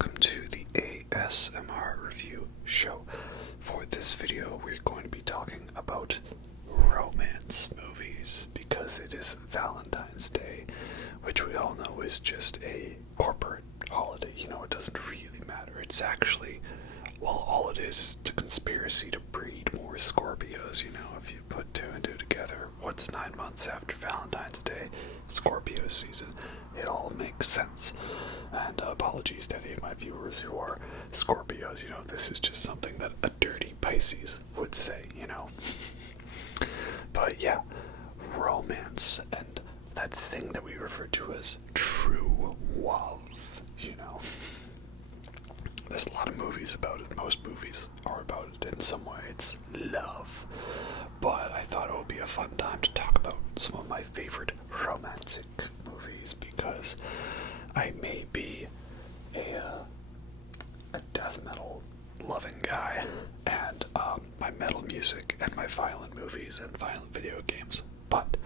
welcome to the ASMR review show. For this video, we're going to be talking about romance movies because it is Valentine's Day, which we all know is just a corporate holiday. You know, it doesn't really matter. It's actually, well, all it is a conspiracy to breed more Scorpios. You know, if you put two and two together, what's 9 months after Valentine's Day? Scorpio season. It all makes sense. And apologies to any of my viewers who are Scorpios. You know, this is just something that a dirty Pisces would say, you know. But yeah, romance and that thing that we refer to as true love, you know. There's a lot of movies about it. Most movies are about it in some way. It's love. But I thought it would be a fun time to talk about some of my favorite romantic movies because I may be a death metal loving guy, and my metal music and my violent movies and violent video games. But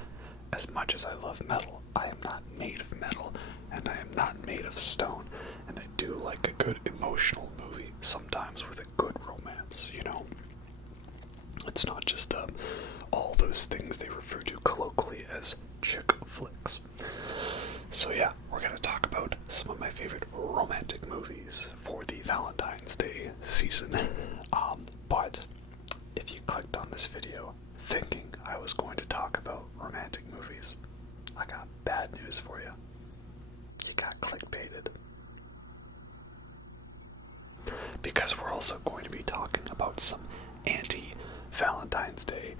as much as I love metal, I am not made of metal, and I am not made of stone. And I do like a good emotional movie sometimes with a good romance, you know. It's not just all those things they refer to colloquially as chick flicks. So yeah, we're going to talk about some of my favorite romantic movies for the Valentine's Day season. But if you clicked on this video thinking I was going to talk about romantic movies, I got bad news for you. You got clickbaited. Because we're also going to be talking about some anti-Valentine's Day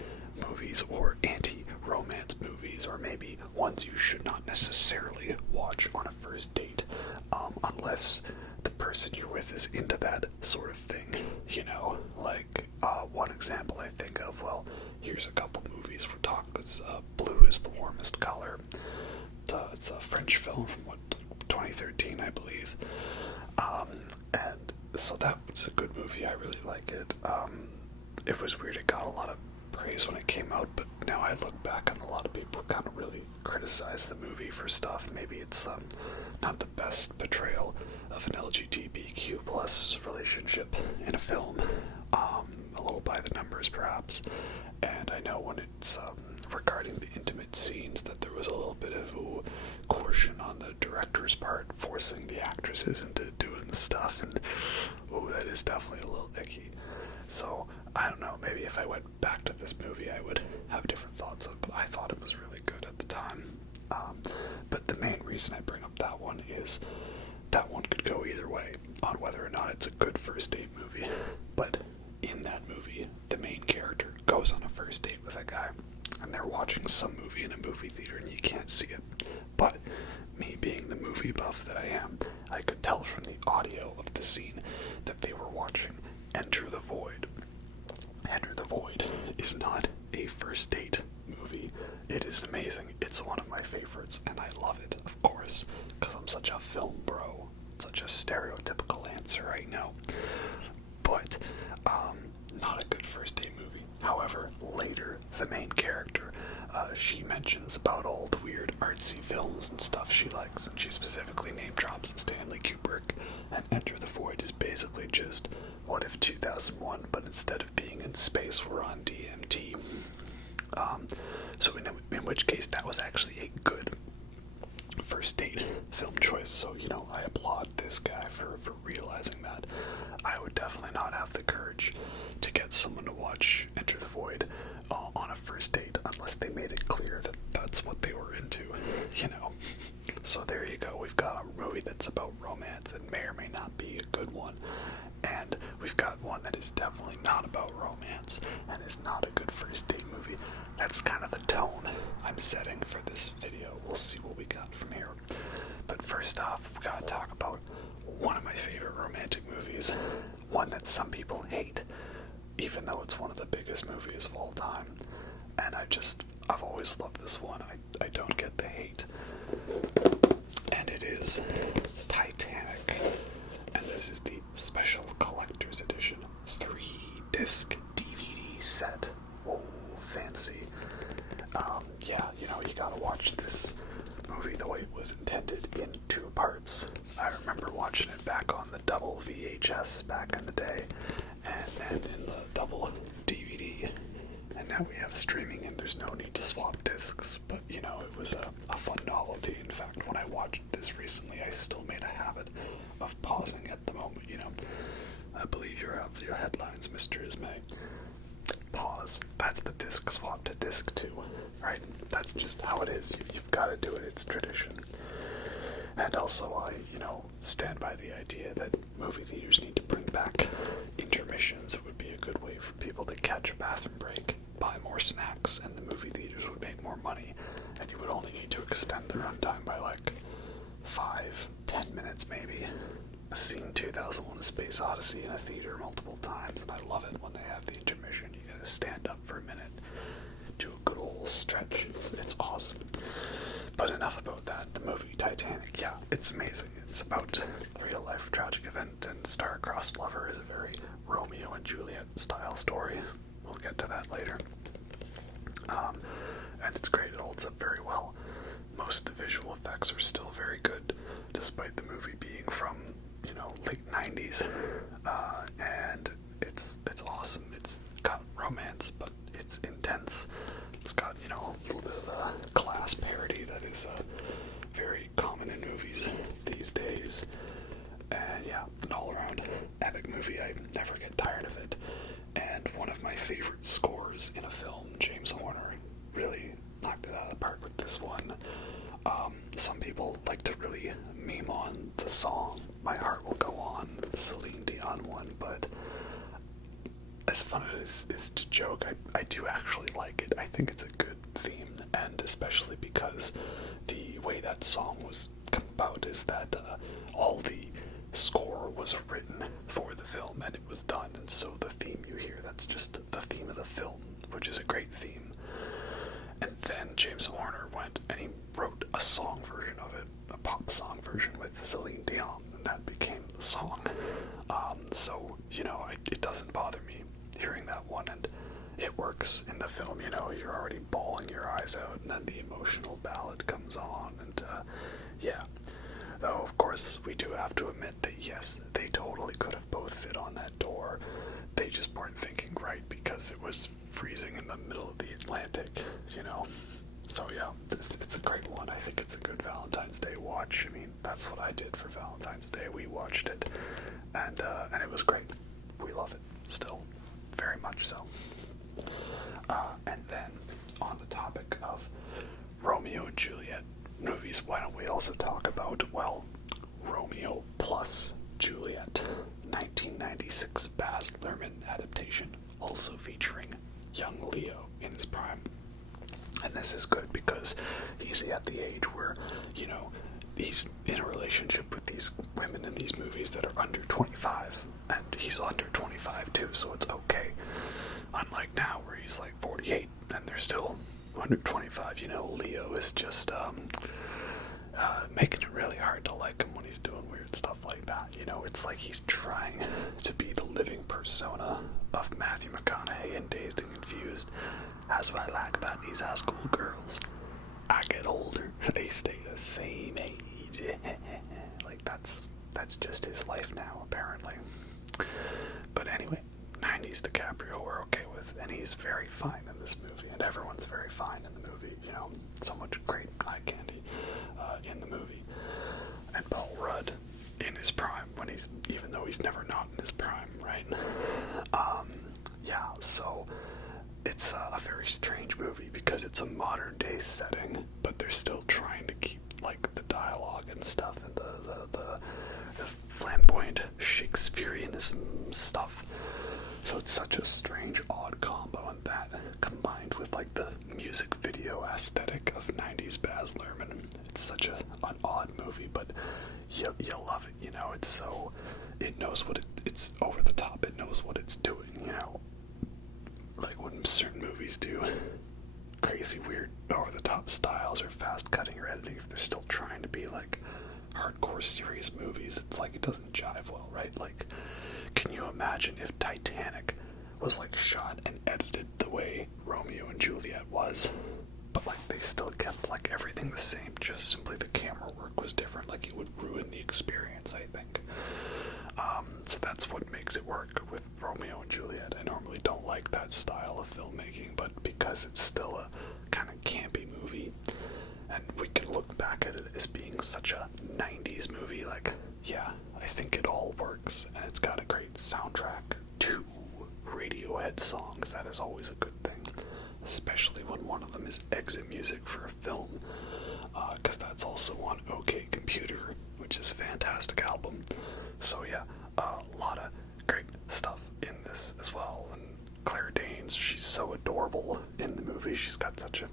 movies or anti-romance movies, or maybe ones you should not necessarily watch on a first date, unless the person you're with is into that sort of thing, you know. Like, one example I think of, well, here's a couple movies we're talking about. Blue is the Warmest Color. It's a French film from 2013, I believe. And so that was a good movie. I really like it. It was weird. It got a lot of praise when it came out, but now I look back and a lot of people kind of really criticize the movie for stuff. Maybe it's not the best portrayal of an LGBTQ plus relationship in a film. A little by the numbers, perhaps. And I know when it's regarding the intimate scenes that there was a little bit of coercion on the director's part, forcing the actresses into doing the stuff, and that is definitely a little icky. So I don't know, maybe if I went back to this movie I would have different thoughts of it, but I thought it was really good at the time. But the main reason I bring up that one is that one could go either way on whether or not it's a good first date movie. But in that movie, the main character goes on a first date with a guy, and they're watching some movie in a movie theater and you can't see it. But me being the movie buff that I am, I could tell from the audio of the scene that they were watching Enter the Void. Enter the Void is not a first date movie. It is amazing. It's one of my favorites, and I love it, of course, because I'm such a film bro. Such a stereotypical answer, I know. But, not a good first date movie. However, later, the main character, she mentions about all the weird artsy films and stuff she likes, and she specifically name drops Stanley Kubrick, and Enter the Void is basically just, what if 2001, but instead of being in space, we're on DMT. So in which case, that was actually a good first date film choice, so, you know, I applaud this guy for realizing that. I would definitely not have the courage to get someone to watch Enter the Void on a first date unless they made it clear that that's what they were into, you know. So there you go, we've got a movie that's about romance and may or may not be a good one, and we've got one that is definitely not about romance and is not a good first date movie. That's kind of the tone I'm setting for this video. We'll see what we got from here. But first off, we've got to talk about one of my favorite romantic movies, one that some people hate, even though it's one of the biggest movies of all time. And I've always loved this one. I don't get the hate. And it is Titanic. And this is the special collector's edition 3-disc DVD set. Oh, fancy. Yeah, you know, you gotta watch this movie the way it was intended in 2 parts. I remember watching it back on the double VHS back in the day, and then in the double DVD. And now we have streaming, and there's no need to swap discs. But you know, it was a fun novelty. In fact, when I watched this recently, I still made a habit of pausing at the moment. You know, I believe you're up to your headlines, Mr. Ismay. Pause. That's the disc swap to disc 2, right? That's just how it is. You've got to do it. It's tradition. And also, I, stand by the idea that movie theaters need to bring back intermissions. It would be a good way for people to catch a bathroom break, buy more snacks, and the movie theaters would make more money. And you would only need to extend the runtime by like 5-10 minutes maybe. I've seen 2001: A Space Odyssey in a theater multiple times, and I love it when they have the intermission. You gotta stand up for a minute, do a good old stretch. It's awesome. But enough about that. The movie Titanic, yeah, it's amazing. It's about a real-life tragic event, and star-crossed lover is a very Romeo and Juliet style story. We'll get to that later. And it's great. It holds up very well. Most of the visual effects are still very good, despite the movie being from, late 90s. And it's awesome. It's got romance, but it's intense. It's got, a little bit of a class parody that is very common in movies these days. And yeah, an all-around epic movie. I never get tired of it. And one of my favorite scores in a film, James Horner, really knocked it out of the park with this one. Some people like to really meme on the song My Heart Will Go On, the Celine Dion one, but as fun as it is to joke, I do actually like it. I think it's a good theme, and especially because the way that song was come about is that all the score was written for the film, and it was done, and so the theme you hear, that's just the theme of the film, which is a great theme. And then James Horner went and he wrote a song version of it, a pop song version with Celine Dion, and that became the song. So, it doesn't bother me hearing that one, and it works in the film. You're already bawling your eyes out, and then the emotional ballad comes on, and yeah. Though, of course, we do have to admit that, yes, they totally could have both fit on that door. They just weren't thinking right because it was freezing in the middle of the Atlantic, So yeah, it's a great one. I think it's a good Valentine's Day watch. I mean, that's what I did for Valentine's Day. We watched it, and it was great. We love it still, very much so. And then, on the topic of Romeo and Juliet movies, why don't we also talk about, Romeo plus Juliet, 1996 Baz Luhrmann adaptation, also featuring young Leo in his prime. And this is good because he's at the age where, he's in a relationship with these women in these movies that are under 25, and he's under 25 too, so it's okay. Unlike now where he's like 48 and they're still under 25, Leo is just making it really hard to like him when he's doing weird stuff like that. It's like he's trying to be the living persona of Matthew McConaughey in Dazed and Confused. That's what I like about these high school girls. I get older, they stay the same age. Like that's just his life now, apparently. But anyway, 90s DiCaprio we're okay with, and he's very fine in this movie, and everyone's very fine in the movie. So much great eye candy in the movie. And Paul Rudd in his prime, even though he's never not in his prime, right? Yeah, so it's a very strange movie because it's a modern day setting, but they're still trying to keep the dialogue and stuff and the flamboyant Shakespeareanism stuff. So it's such a strange, odd combo, and that combined with the music video aesthetic of 90s Baz Luhrmann, it's such an odd movie, but you'll love it. It's so, it knows what it's over the top. It knows what it's doing. Like when certain movies do crazy, weird, over-the-top styles or fast-cutting or editing, if they're still trying to be hardcore, serious movies, it's it doesn't jive well, right? Can you imagine if Titanic was shot and edited the way Romeo and Juliet was, but they still kept everything the same, just simply the camera work was different? It would ruin the experience, I think. So that's what makes it work with Romeo and Juliet. I normally don't like that style of filmmaking, but because it's still a kind of campy movie, and we can look back at it as being such a 90s movie, like, yeah, I think it all works, and it's got a great soundtrack. 2 Radiohead songs, that is always a good thing, especially when one of them is exit music for a film, because that's also on OK Computer, which is a fantastic album. So yeah, a lot of great stuff in this as well. And Claire Danes, she's so adorable in the movie. She's got such a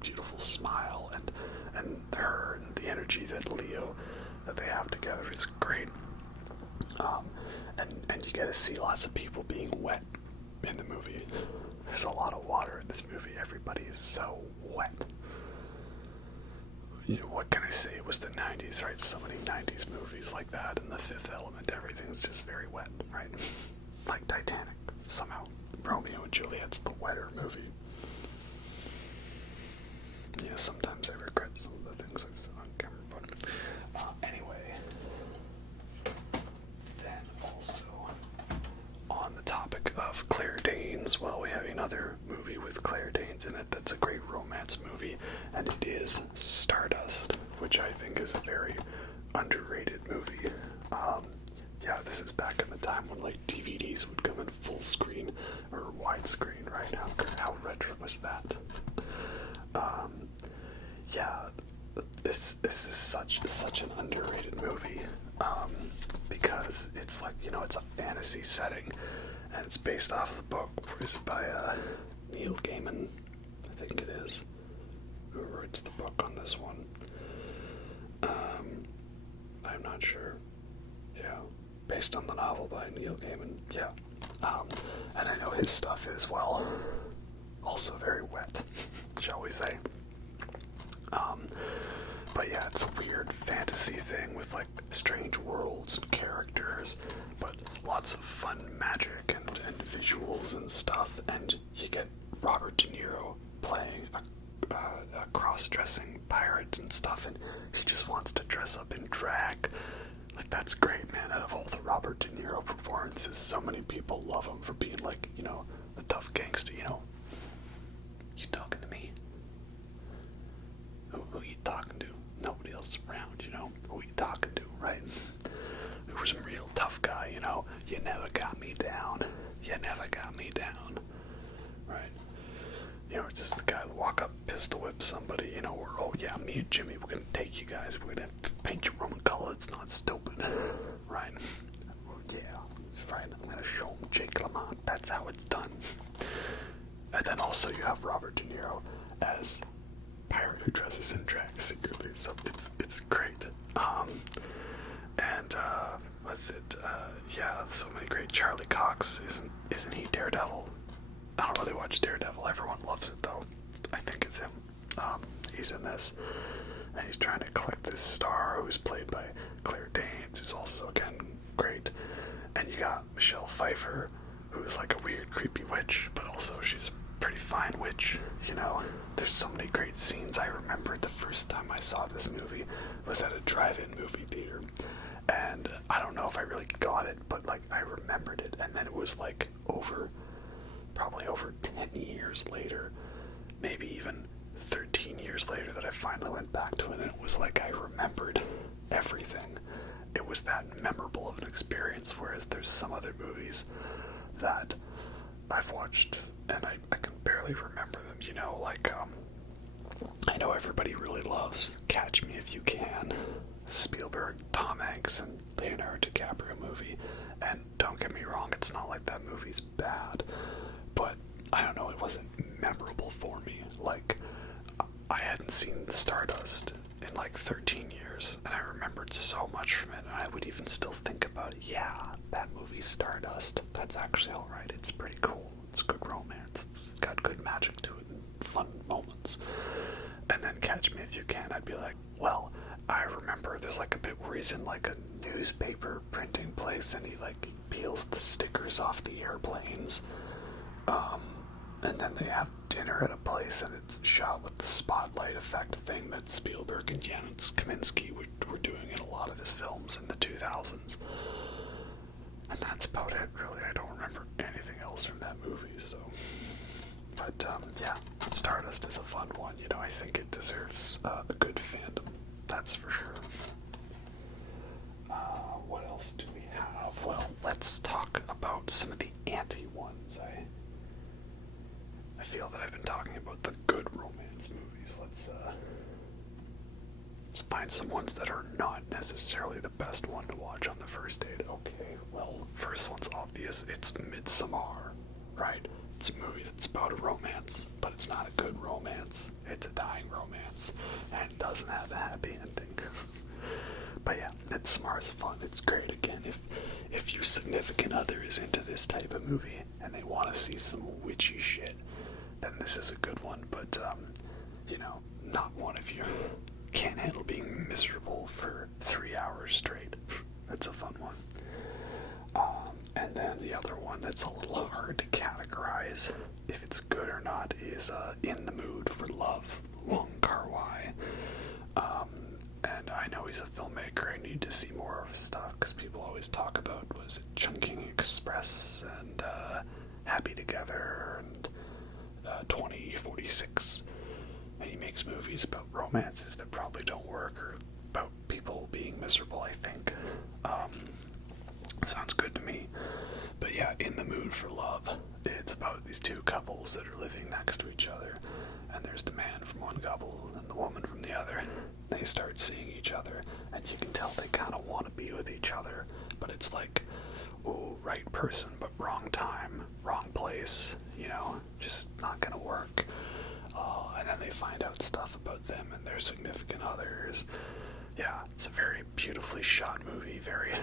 beautiful smile, and her and the energy that they have together is great. And you get to see lots of people being wet in the movie. There's a lot of water in this movie. Everybody is so wet. You know, what can I say? It was the 90s, right? So many 90s movies like that, and The Fifth Element, everything's just very wet, right? Like Titanic, somehow. Romeo and Juliet's the wetter movie. Yeah, sometimes I regret some of the things I've said on camera, but anyway. Then also, on the topic of Claire Danes, well, we have another movie with Claire Danes in it that's a great romance movie, and it is Stardust, which I think is a very underrated movie. Yeah, this is back in the time when like DVDs would come in full screen or widescreen, right? How retro was that? Yeah, this is such an underrated movie, because it's like, you know, it's a fantasy setting, and it's based off the book produced by Neil Gaiman, I think it is, who writes the book on this one. I'm not sure. Yeah, based on the novel by Neil Gaiman. Yeah, and I know his stuff is, well, also very wet, shall we say. But yeah, it's a weird fantasy thing with like strange worlds and characters, but lots of fun magic and visuals and stuff. And you get Robert De Niro playing a cross-dressing pirate and stuff, and he just wants to dress up in drag. Like, that's great, man. Out of all the Robert De Niro performances, so many people love him for being like, you know, a tough gangster, you know. You talking to me? Who you talking to? Nobody else around, you know. Who you talking to, right? Who was a real tough guy, you know. You never got me down. You never got me down. Right? You know, it's just the guy that walk up, pistol whip somebody, you know, or, oh yeah, me and Jimmy, we're gonna take you guys, we're gonna paint you Roman color, it's not stupid. Right? Well, yeah, right, I'm gonna show him Jake Lamont, that's how it's done. And then also you have Robert De Niro as pirate who dresses in drag secretly, so it's great. What's it? Yeah, so many great. Charlie Cox, isn't he Daredevil? I don't really watch Daredevil. Everyone loves it though. I think it's him. He's in this, and he's trying to collect this star who's played by Claire Danes, who's also again great. And you got Michelle Pfeiffer, who's like a weird, creepy witch, but also she's pretty fine witch, you know. There's so many great scenes. I remember the first time I saw this movie was at a drive-in movie theater, and I don't know if I really got it, but like I remembered it, and then it was like probably over 10 years later, maybe even 13 years later, that I finally went back to it, and it was like I remembered everything. It was that memorable of an experience, whereas there's some other movies that I've watched and I can barely remember them, you know, like, I know everybody really loves Catch Me If You Can, Spielberg, Tom Hanks, and Leonardo DiCaprio movie, and don't get me wrong, it's not like that movie's bad, but I don't know, it wasn't memorable for me. Like, I hadn't seen Stardust in like 13 years, and I remembered so much from it, and I would even still think about it. Yeah, that movie Stardust, that's actually alright, it's pretty cool. It's good romance. It's got good magic to it and fun moments. And then Catch Me If You Can, I'd be like, well, I remember there's like a bit where he's in like a newspaper printing place and he like peels the stickers off the airplanes. And then they have dinner at a place, and it's shot with the spotlight effect thing that Spielberg and Janusz Kaminski were doing in a lot of his films in the 2000s. And that's about it, really. I don't remember anything else from that movie, so... But, yeah, Stardust is a fun one. You know, I think it deserves a good fandom. That's for sure. What else do we have? Well, let's talk about some of the anti-ones. I feel that I've been talking about the good romance movies. Let's find some ones that are not necessarily the best one to watch on the first date. Okay, well, first one's obvious. It's Midsommar, right? It's a movie that's about a romance, but it's not a good romance. It's a dying romance, and it doesn't have a happy ending. But yeah, Midsommar is fun. It's great. Again, if your significant other is into this type of movie and they want to see some witchy shit, then this is a good one. But you know, not one if you can't handle being miserable for 3 hours straight. That's a fun one. And then the other one that's a little hard to categorize if it's good or not is In the Mood for Love, Wong Kar-wai. And I know he's a filmmaker. I need to see more of his stuff because people always talk about, was it Chungking Express and Happy Together and 2046. And he makes movies about romances that probably don't work, or about people being miserable, I think. Sounds good to me. But yeah, In the Mood for Love. It's about these two couples that are living next to each other. And there's the man from one couple and the woman from the other. They start seeing each other, and you can tell they kind of want to be with each other. But it's like, ooh, right person, but wrong time, wrong place. You know, just not gonna work. And then they find out stuff about them and their significant others. Yeah, it's a very beautifully shot movie, very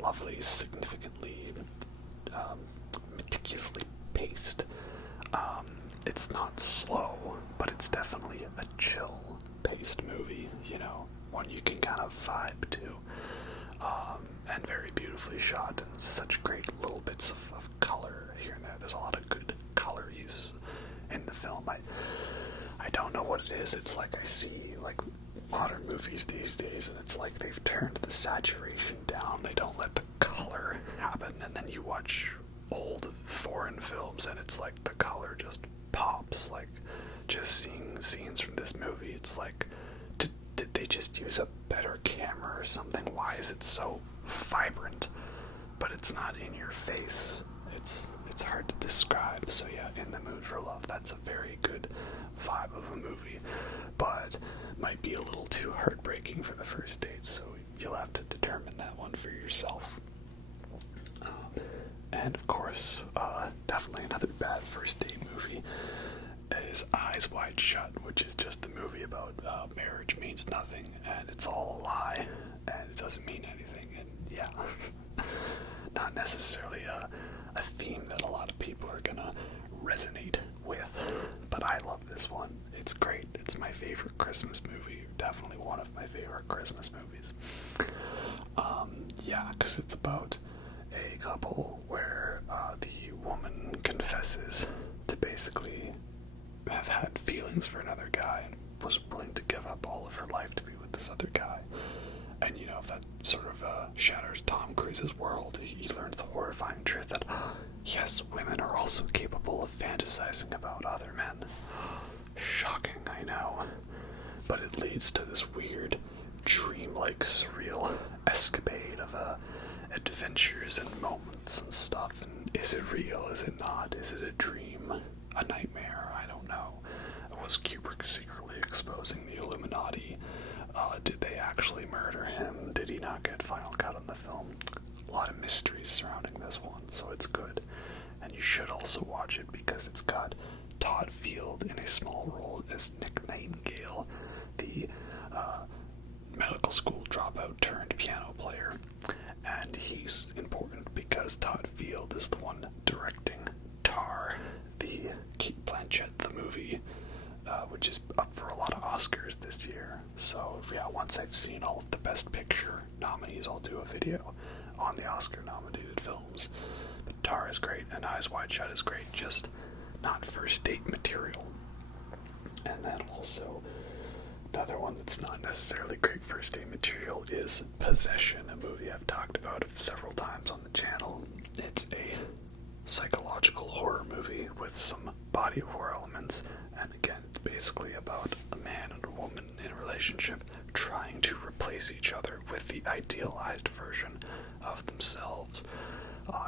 lovely, significantly, meticulously paced. It's not slow, but it's definitely a chill-paced movie, you know, one you can kind of vibe to, and very beautifully shot, and such great little bits of color here and there. There's a lot of good color use in the film. I don't know what it is. It's like I see, like, modern movies these days, and it's like they've turned the saturation down. They don't let the color happen, and then you watch old foreign films, and it's like the color just pops. Like, just seeing scenes from this movie, it's like, did they just use a better camera or something? Why is it so vibrant, but it's not in your face? It's hard to describe. So yeah, In the Mood for Love, that's a very good vibe of a movie, but might be a little too heartbreaking for the first date, so you'll have to determine that one for yourself. And of course, definitely another bad first date movie is Eyes Wide Shut, which is just the movie about marriage means nothing, and it's all a lie, and it doesn't mean anything, and yeah, not necessarily a theme that a lot of people are gonna resonate with, but I love this one. It's great. It's my favorite Christmas movie. Definitely one of my favorite Christmas movies. Yeah, because it's about a couple where the woman confesses to basically have had feelings for another guy and was willing to give up all of her life to be with this other guy. And, you know, that sort of shatters Tom Cruise's world. He learns the horrifying truth that, yes, women are also capable of fantasizing about other men. Shocking, I know. But it leads to this weird, dreamlike, surreal escapade of adventures and moments and stuff. And is it real? Is it not? Is it a dream? A nightmare? I don't know. Was Kubrick secretly exposing the Illuminati? Did they actually murder him? Did he not get final cut on the film? A lot of mysteries surrounding this one, so it's good. And you should also watch it because it's got Todd Field in a small role as Nick Nightingale, the medical school dropout turned piano player. And he's important because Todd Field is the one directing Tar, the Kate Blanchett, the movie, which is up for a lot of Oscars this year. So yeah, once I've seen all of the Best Picture nominees, I'll do a video on the Oscar-nominated films. But Tar is great, and Eyes Wide Shut is great. Just not first date material. And then also, another one that's not necessarily great first date material is Possession, a movie I've talked about several times on the channel. It's a psychological horror movie with some body horror elements, and again, it's basically about a man and a woman in a relationship trying to replace each other with the idealized version of themselves.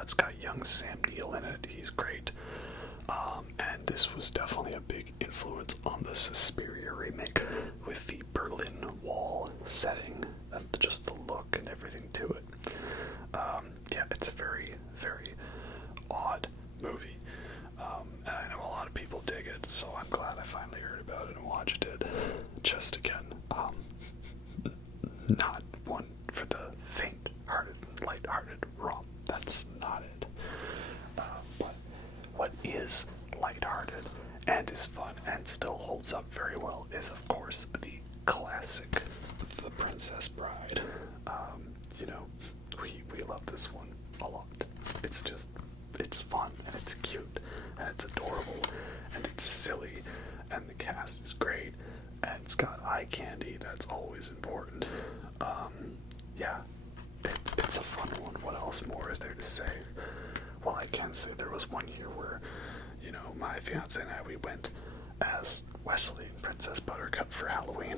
It's got young Sam Neill in it. He's great. And this was definitely a big influence on the Suspiria remake with the Berlin Wall setting and just the look and everything to it. Yeah, it's a very, very odd movie. And I know a lot of people dig it, so I'm glad I finally heard about it and watched it. Just again, not one for the faint-hearted, light-hearted romp. That's not it. But what is lighthearted and is fun and still holds up very well is, of course, the classic The Princess Bride. We love this one a lot. It's fun and it's cute and it's adorable and it's silly and the cast is great and it's got eye candy. That's always important. Yeah, it's a fun one. What else more is there to say? Well, I can say there was one year where, my fiance and I, we went as Wesley and Princess Buttercup for Halloween,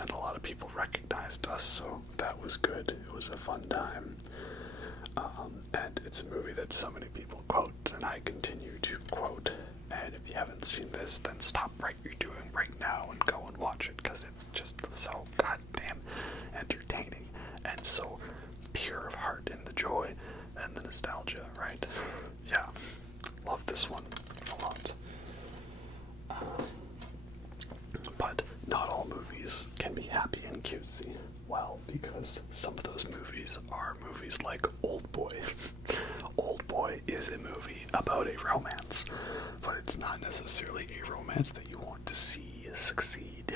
and a lot of people recognized us, so that was good. It was a fun time. And it's a movie that so many people quote, and I continue to quote. And if you haven't seen this, then stop what you're doing right now and go and watch it, because it's just so goddamn entertaining and so pure of heart in the joy and the nostalgia, right? Yeah, love this one a lot. But not all movies can be happy and cutesy. Well, because some of those movies are movies like Old Boy. Old Boy is a movie about a romance, but it's not necessarily a romance that you want to see succeed,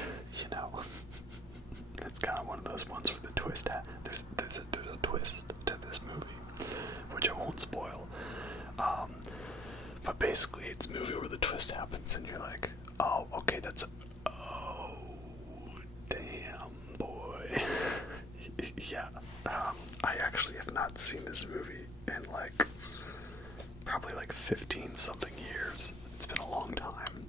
It's kind of one of those ones where the twist, there's a twist to this movie, which I won't spoil. But basically, it's a movie where the twist happens, and you're like, oh, okay, oh, damn, boy. Yeah, I actually have not seen this movie in, probably 15-something years. It's been a long time.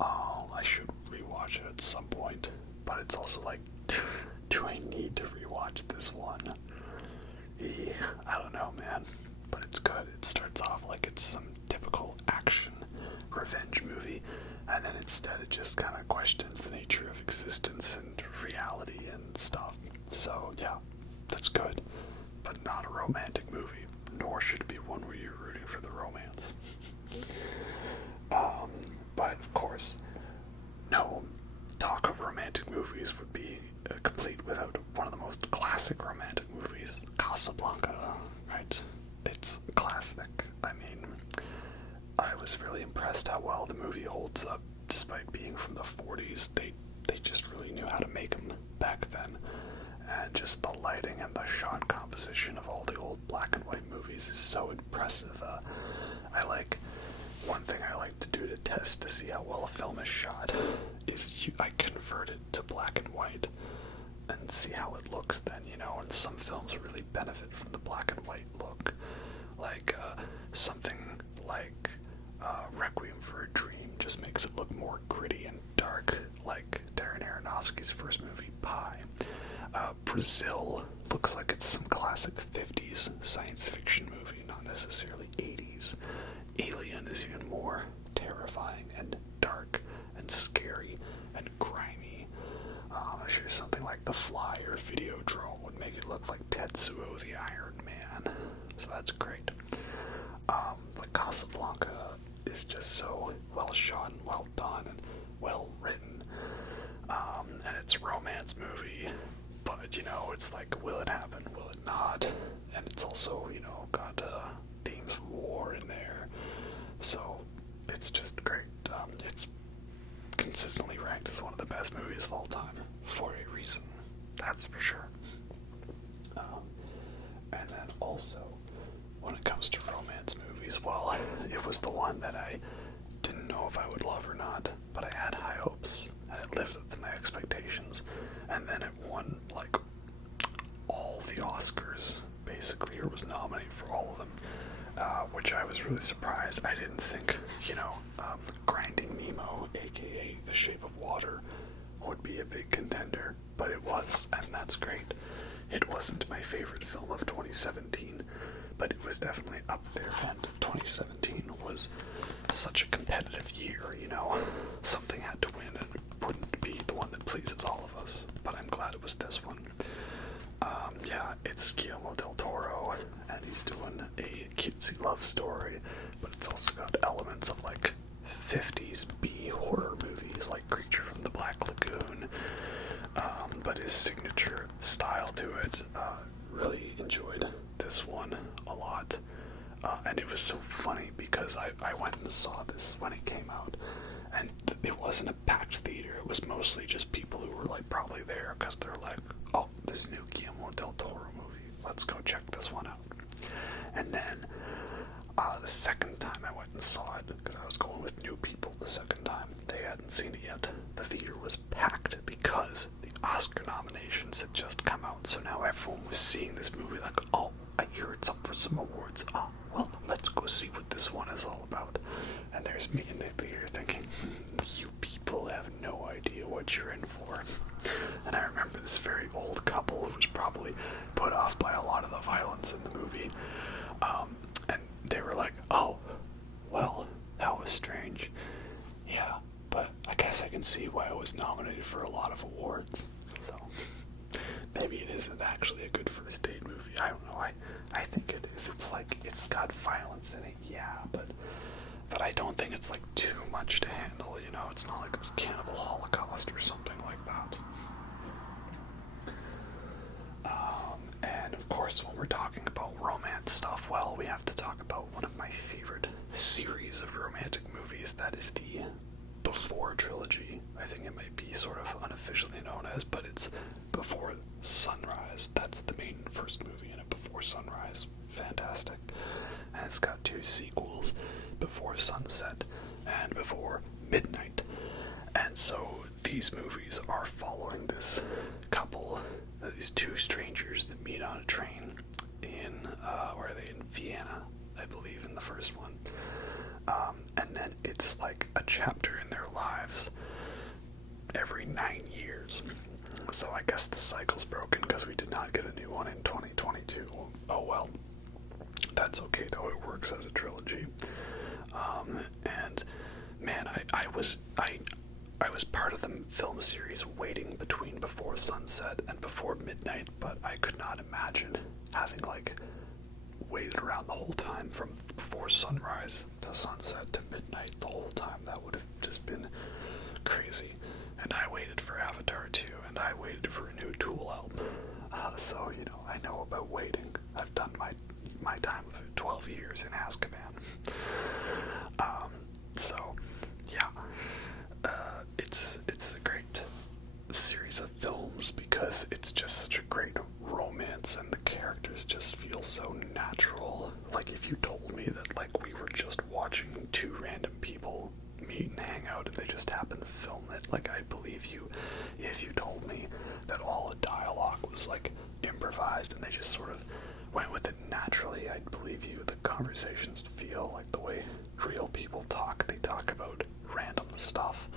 I should rewatch it at some point, but it's also do I need to rewatch this one? Yeah, I don't know, man, but it's good. It starts off like it's some typical action revenge movie, and then instead it just kind of questions the nature of existence and reality and stuff. So yeah, that's good, but not a romantic movie, nor should it be one where you're rooting for the romance. But of course, no talk of romantic movies would be complete without one of the most classic romantic movies, Casablanca, right? It's classic. I mean, I was really impressed how well the movie holds up, despite being from the 40s. They just really knew how to make them back then. And just the lighting and the shot composition of all the old black and white movies is so impressive. One thing I like to do to test to see how well a film is shot is I convert it to black and white and see how it looks then, and some films really benefit from the black and white look. Something like Requiem for a Dream just makes it look more gritty and dark, like Darren Aronofsky's first movie, Pi. Brazil looks like it's some classic 50s science fiction movie, not necessarily 80s. Alien is even more terrifying and dark and scary and grimy. I'm sure something like The Fly or Videodrome would make it look like Tetsuo the Iron Man. So that's great. But Casablanca is just so well shot and well done and well written. And it's a romance movie, but it's will it happen, will it not? And it's also, got themes of war in there. So it's just great. It's consistently ranked as one of the best movies of all time for a reason. That's for sure. And then also, when it comes to romance movies, well, it was the one that I didn't know if I would love or not, but I had high hopes, and it lived up to my expectations, and then it won, like, all the Oscars, basically, or was nominated for all of them, which I was really surprised. I didn't think, Grinding Nemo, aka The Shape of Water, would be a big contender, but it was, and that's great. It wasn't my favorite film of 2017, but it was definitely up there, and 2017 was such a competitive year, Something had to win, and it wouldn't be the one that pleases all of us, but I'm glad it was this one. It's Guillermo del Toro, and he's doing a cutesy love story, but it's also got elements of, like, 50s B horror movies, like Creature from the Black Lagoon, but his signature style to it. Really enjoyed this one a lot, and it was so funny because I went and saw this when it came out, and it wasn't a packed theater. It was mostly just people who were, like, probably there because they're like, oh, this new Guillermo del Toro movie, let's go check this one out. And then the second time I went and saw it, because I was going with new people the second time, they hadn't seen it yet, the theater was packed because the Oscar nominations had just come out, so now everyone was seeing this movie like, oh, I hear it's up for some awards, well, let's go see what this one is all about. And there's me in the theater thinking, you people have no idea what you're in for. And I remember this very old couple who was probably put off by a lot of the violence in the movie, and they were like, oh, well, that was strange. Yeah, but I guess I can see why it was nominated for a lot of awards. So maybe it isn't actually a good first date movie. I don't know. I think it is. It's like, it's got violence in it, yeah, but I don't think it's, like, too much to handle, It's not like it's Cannibal Holocaust or something like that. And of course, when we're talking about romance stuff, well, we have to talk about one of my favorite series of romantic movies. That is the Before trilogy. I think it might be sort of unofficially known as, but it's Before Sunrise. That's the main first movie in it, Before Sunrise. Fantastic. And it's got two sequels, Before Sunset and Before Midnight. And so these movies are following this couple, these two strangers that meet on a train in, where are they, in Vienna, I believe, in the first one. And then it's like a chapter in their lives every 9 years. So I guess the cycle's broken because we did not get a new one in 2022. Oh well. That's okay though, it works as a trilogy. And man, I was part of the film series waiting between Before Sunset and Before Midnight, but I could not imagine having, like, waited around the whole time from Before Sunrise to Sunset to Midnight the whole time. That would have just been crazy. And I waited for Avatar 2, and I waited for a new Tool album. So, I know about waiting. I've done my time of 12 years in Azkaban. So, yeah. It's a great series of films because it's just such a great romance and the characters just feel so natural. Like, if you told me that, like, we were just watching two random people meet and hang out and they just happened to film it, like, I'd believe you. If you told me that all the dialogue was, like, improvised and they just sort of went with it naturally, I'd believe you. The conversations feel like the way real people talk. They talk about random stuff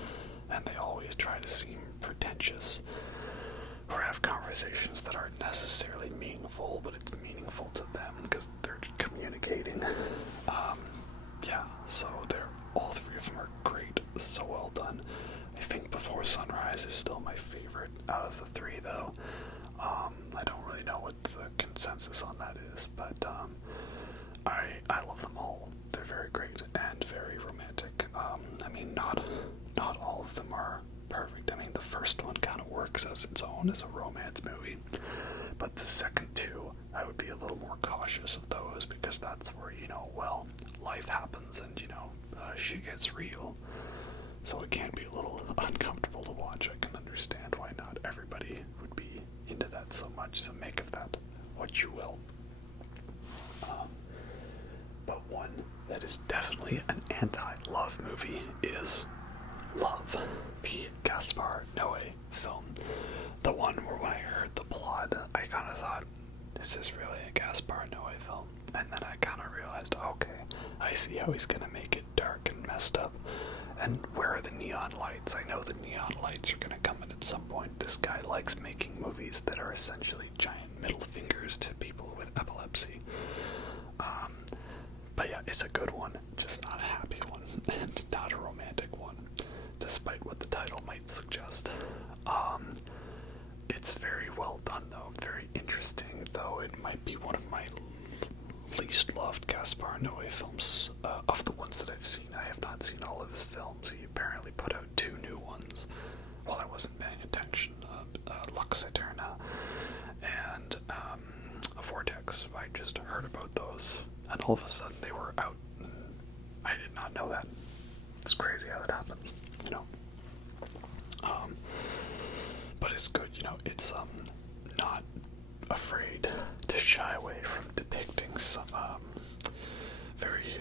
and they always try to seem pretentious or have conversations that aren't necessarily meaningful, but it's meaningful to them because they're communicating. So all three of them are great, so well done. I think Before Sunrise is still my favorite out of the three, though. I don't really know what the consensus on that is, but I love them all. They're very great and very romantic. I mean, not all of them are perfect. I mean, the first one kind of works as its own as a romance movie, but the second two, I would be a little more cautious of those because that's where, well, life happens and, shit gets real. So it can be a little uncomfortable to watch. I can understand why not everybody would be into that so much, so make of that what you will. But one that is definitely an anti-love movie is Love, the Gaspar Noé film. The one where when I heard the plot, I kind of thought, is this really a Gaspar Noé film? And then I kind of realized, okay, I see how he's going to make it dark and messed up. And where are the neon lights? I know the neon lights are going to come in at some point. This guy likes making movies that are essentially giant middle fingers to people with epilepsy. But yeah, it's a good one, just not a happy one, and not a romantic one, despite what the title might suggest. It's very well done, though, very interesting, though it might be one of my least loved Gaspar Noé films. Of the ones that I've seen, I have not seen all of his films. He apparently put out 2 new ones while I wasn't paying attention. Lux Eterna and A Vortex. I just heard about those, and all of a sudden they were out. I did not know that. It's crazy how that happens, you know. But it's good, you know. It's not afraid to shy away from depicting some very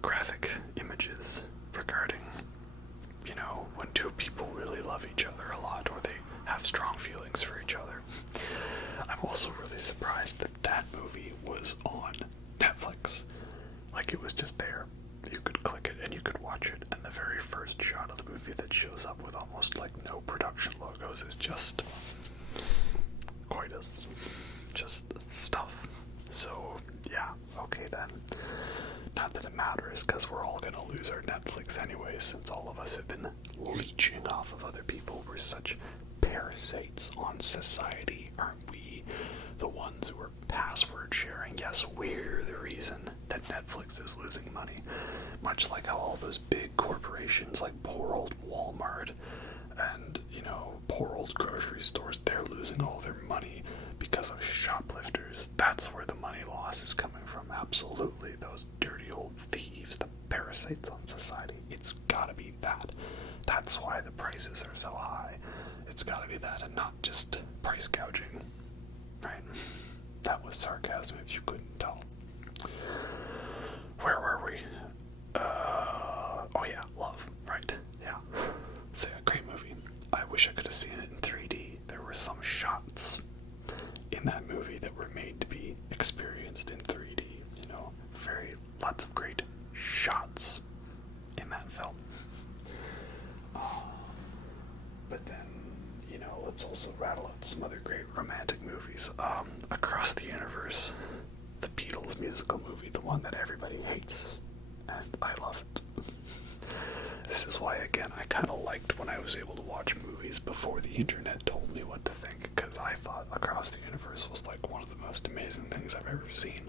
graphic images regarding, you know, when 2 people really love each other a lot, or they have strong feelings for each other. I'm also really surprised that that movie was on Netflix. Like, it was just there. You could click it and you could watch it, and the very first shot of the movie that shows up with almost like no production logos is just coitus, just stuff. So yeah, okay then. Not that it matters, because we're all gonna lose our Netflix anyway, since all of us have been leeching off of other people. We're such parasites on society, aren't we? The ones who are password sharing. Yes, we're the reason that Netflix is losing money. Much like how all those big corporations like poor old Walmart and, you know, poor old grocery stores, they're losing all their money because of shoplifters. That's where the money loss is coming from. Absolutely. Those dirty old thieves, the parasites on society. It's gotta be that. That's why the prices are so high. It's gotta be that, and not just price gouging. Right? That was sarcasm if you couldn't tell. Where were we? Oh yeah, Love. Right. Yeah. So yeah, great movie. I wish I could have seen it in 3D. There were some shots in that movie that were made to be experienced in 3D. You know, lots of great shots in that film. But then, you know, let's also rattle out some other great romantic movies. Across the Universe, the Beatles musical movie, the one that everybody hates, and I love it. This is why, again, I kind of liked when I was able to watch movies before the internet told me what to think, because I thought Across the Universe was like one of the most amazing things I've ever seen.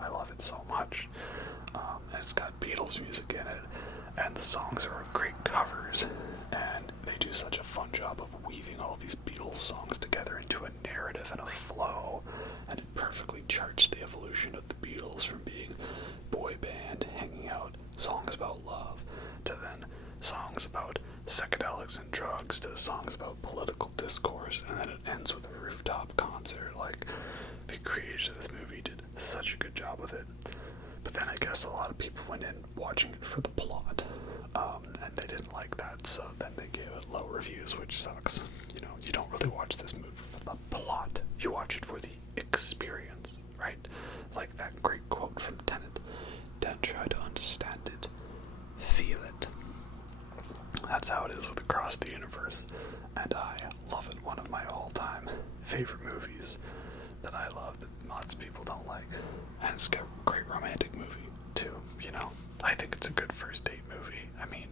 I love it so much. And it's got Beatles music in it, and the songs are great covers, and they do such a fun job of weaving all these Beatles songs together into a narrative and a flow, and it perfectly charts the evolution of the Beatles from being boy band, hanging out, songs about love, to then songs about psychedelics and drugs, to songs about political discourse, and then it ends with a rooftop concert. Like, the creators of this movie did such a good job with it. But then I guess a lot of people went in watching it for the plot, and they didn't like that, so then they gave it low reviews, which sucks. You know, you don't really watch this movie for the plot, you watch it for the experience, right? Like that great quote from Tenet: "Don't try to understand it, feel it." That's how it is with Across the Universe, and I love it. One of my all-time favorite movies that I love that lots of people don't like. And it's got a great romantic movie, too, you know. I think it's a good first date movie. I mean,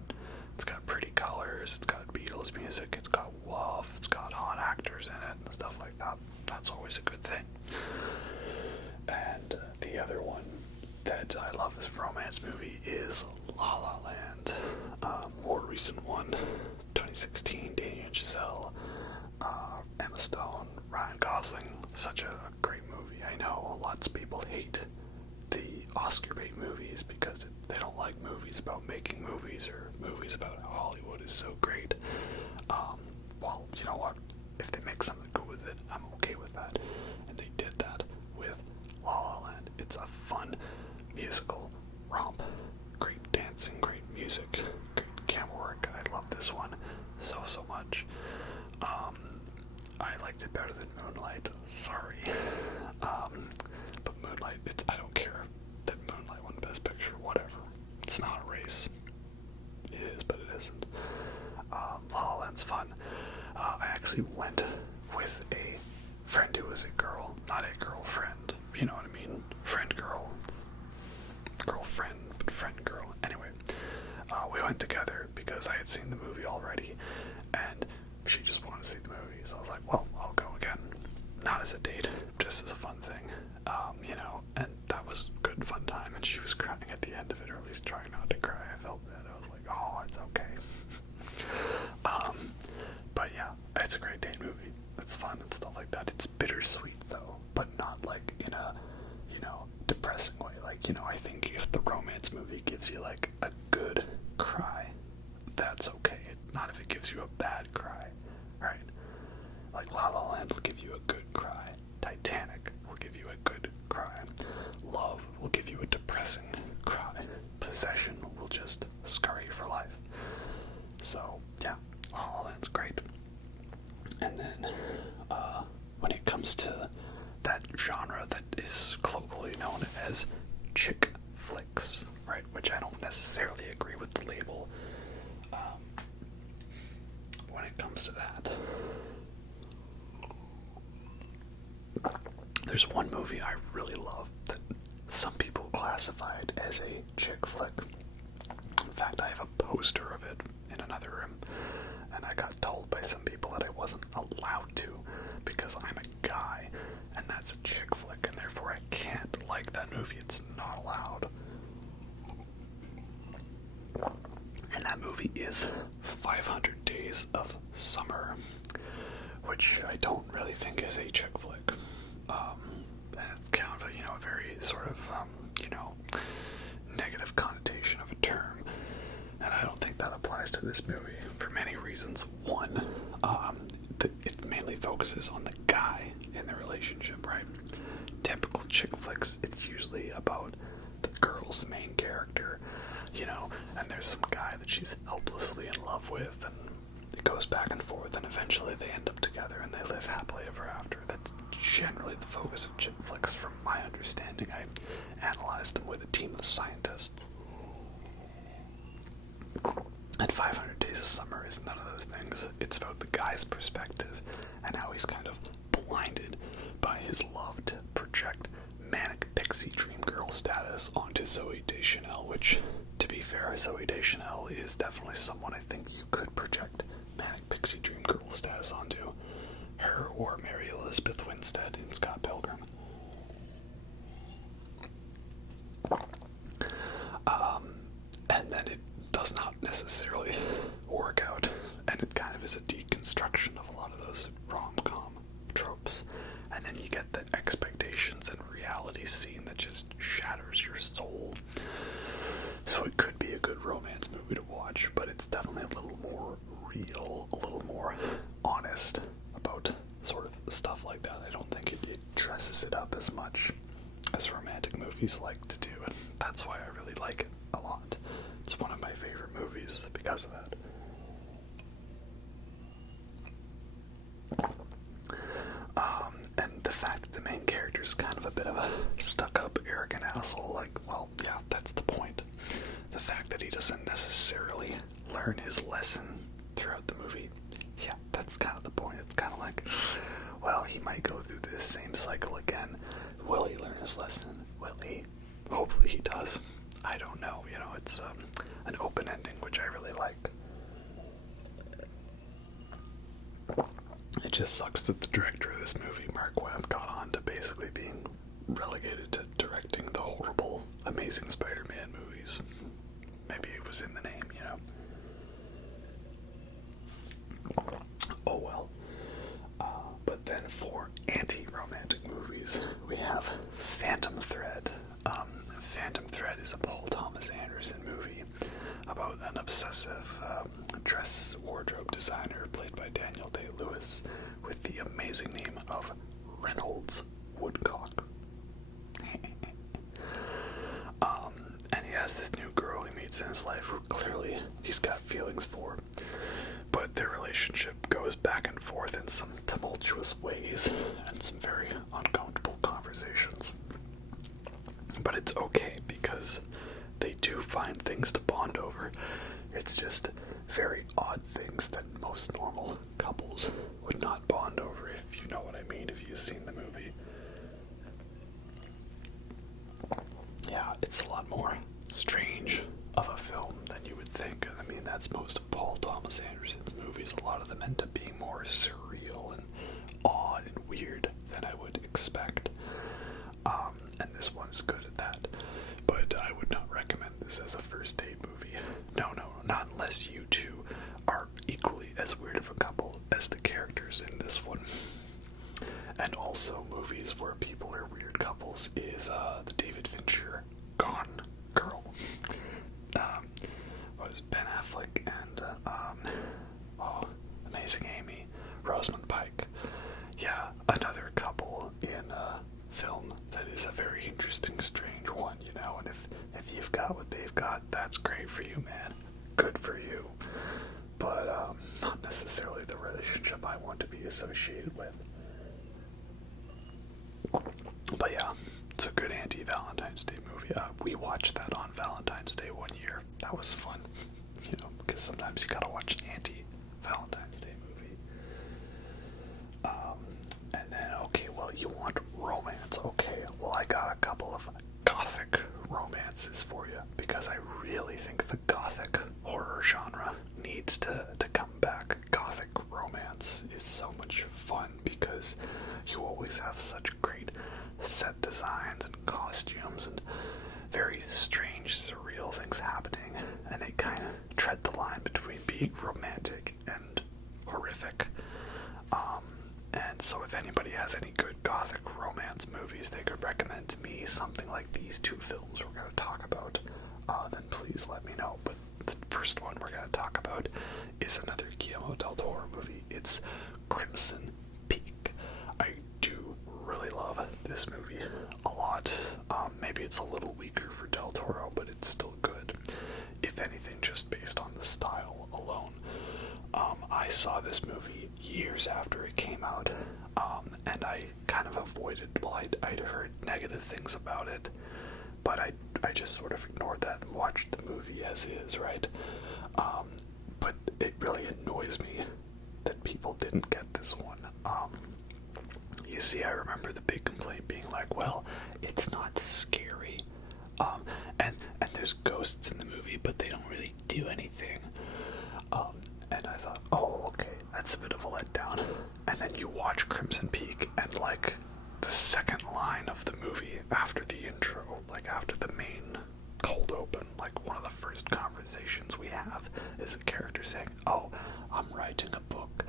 it's got pretty colors, it's got Beatles music, it's got love, it's got hot actors in it, and stuff like that. That's always a good thing. And the other one that I love as a romance movie is La La Land. More recent one, 2016, Damien Chazelle, Emma Stone, Ryan Gosling. Such a great movie. I know lots of people hate the Oscar bait movies because they don't like movies about making movies or movies about how Hollywood is so great. Well, you know what? If they make something good with it, I'm okay with that. And they did that with La La Land. It's a fun musical Firework. I love this one so much. I liked it better than Moonlight. Sorry. But Moonlight, I don't care that Moonlight won Best Picture. Whatever. It's not a race. It is, but it isn't. La La Land's fun. I actually went with a friend who was a girl, not a girlfriend. You know what I mean? Friend girl. Girlfriend, but friend girl. Anyway, we went together because I had seen the movie already, and she just wanted to see the movie. So I was like, well, I'll go again. Not as a date, just as a fun thing. And that was good fun time, and she was crying at the end of it, or at least trying not to cry. I felt bad. I was like, oh, it's okay. But yeah, it's a great date movie. It's fun and stuff like that. It's bittersweet though, but not like in a, depressing way. Like, I think if the romance movie gives you like a good cry, that's okay. Not if it gives you a bad cry, right? Like La La Land will give you a good cry. Titanic will give you a good cry. Love will give you a depressing cry. Possession will just scar you for life. So, yeah, La La Land's great. And then, when it comes to that genre that is colloquially known as chick flicks, right, which I don't necessarily agree with the label, when it comes to that, there's one movie I really love that some people classified as a chick flick. In fact, I have a poster of it in another room, and I got told by some people that I wasn't allowed to because I'm a guy, and that's a chick flick, and therefore I can't like that movie. It's not allowed. And that movie is 500 Days of Summer, which I don't really think is a chick flick. And it's kind of a very sort of, negative connotation of a term. And I don't think that applies to this movie for many reasons. One, it mainly focuses on the guy in the relationship, right? Typical chick flicks, it's usually about the girl's main character, and there's some guy that she's helplessly in love with, and it goes back and forth, and eventually they end up together and they live happily ever after. That's generally the focus of chick flicks from my understanding. I analyzed them with a team of scientists. And 500 Days of Summer is none of those things. It's about the guy's perspective and how he's kind of blinded by his love to project manic pixie dream girl status onto Zooey Deschanel, which, to be fair, Zooey Deschanel is definitely someone I think you could project manic pixie dream girl status onto. Her or Mary Elizabeth Winstead in Scott Pilgrim. And then it does not necessarily work out, and it kind of is a deconstruction of a lot of those rom-com tropes. And then you get the expectations and reality scene that just shatters your soul. So it could be a good romance movie to watch, but it's definitely a little more real, a little more honest about sort of stuff like that. I don't think it dresses it up as much as romantic movies like to do, and that's why I really like it a lot. It's one of my favorite movies because of that. And the fact that the main character is kind of a bit of a stuck-up, arrogant asshole, like, well, yeah, that's the point. The fact that he doesn't necessarily learn his lesson throughout the movie, yeah, that's kind of the point. It's kind of like, well, he might go through this same cycle again. Will he learn his lesson? Will he? Hopefully he does. I don't know. It's an open ending, which I really like. It just sucks that the director of this movie, Mark Webb, got on to basically being relegated to directing the horrible Amazing Spider-Man movies. Maybe it was in the name, Oh well. But then for anti-romantic movies, we have Phantom Thread. Phantom Thread is a Paul Thomas Anderson movie about an obsessive dress wardrobe designer played by Daniel Day-Lewis with the amazing name of Reynolds Woodcock. And he has this new girl he meets in his life who clearly clearly he's got feelings for. But their relationship goes back and forth in some tumultuous ways and some very uncomfortable conversations. But it's okay because they do find things to bond over. It's just very odd things that most normal couples would not bond over, if you know what I mean, if you've seen the movie. Yeah, it's a lot more strange of a film than you would think. I mean, that's most of Paul Thomas Anderson's movies. A lot of them end up being more surreal and odd and weird than I would expect. And this one's good at that. But I would not recommend this as a first date movie. No, not unless you two are equally as weird of a couple as the characters in this one. And also movies where people are weird couples is the David Fincher Gone Girl. Was Ben Affleck and Amazing Amy, Rosamund Pike. Yeah, another couple in a film that is a very interesting, strange one, you know, and if you've got what they've got, that's great for you, man. Good for you. But not necessarily the relationship I want to be associated with. But yeah, it's a good anti-Valentine's Day movie. We watched that on Valentine's Day one year. That was fun, you know, because sometimes you gotta watch an anti-Valentine's Day movie. And then, okay, well, you want romance. Okay, well, I got a couple of Gothic romances for you, because I really think the Gothic horror genre needs to come back. Gothic romance is so much fun because you always have such great set designs and costumes and very strange, surreal things happening, and they kind of tread the line between being romantic and horrific. And so if anybody has any good Gothic romance movies they could recommend to me, something like these two films we're going to talk about, then please let me know. But the first one we're going to talk about is another Guillermo del Toro movie. It's Crimson Peak. I do really love this movie a lot. Maybe it's a little weaker for Del Toro, but it's still good. If anything, just based on the style alone. I saw this movie years after it came out, and I kind of avoided, well, I'd heard negative things about it, but I just sort of ignored that and watched the movie as is, right? But it really annoys me that people didn't get this one. You see, I remember the big complaint being like, well, it's not scary, and there's ghosts in the movie, but they don't really do anything. And I thought, oh, okay, that's a bit of a letdown. And then you watch Crimson Peak, and like the second line of the movie after the intro, like after the main cold open, like one of the first conversations we have is a character saying, oh, I'm writing a book,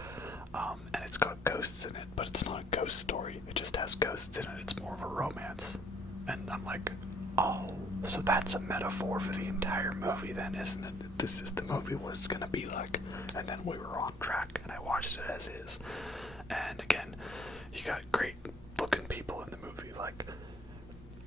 and it's got ghosts in it, but it's not a ghost story, it just has ghosts in it, it's more of a romance. And I'm like, oh, so that's a metaphor for the entire movie then, isn't it? This is the movie what it's gonna be like. And then we were on track, and I watched it as is. And again, you got great looking people in the movie. Like,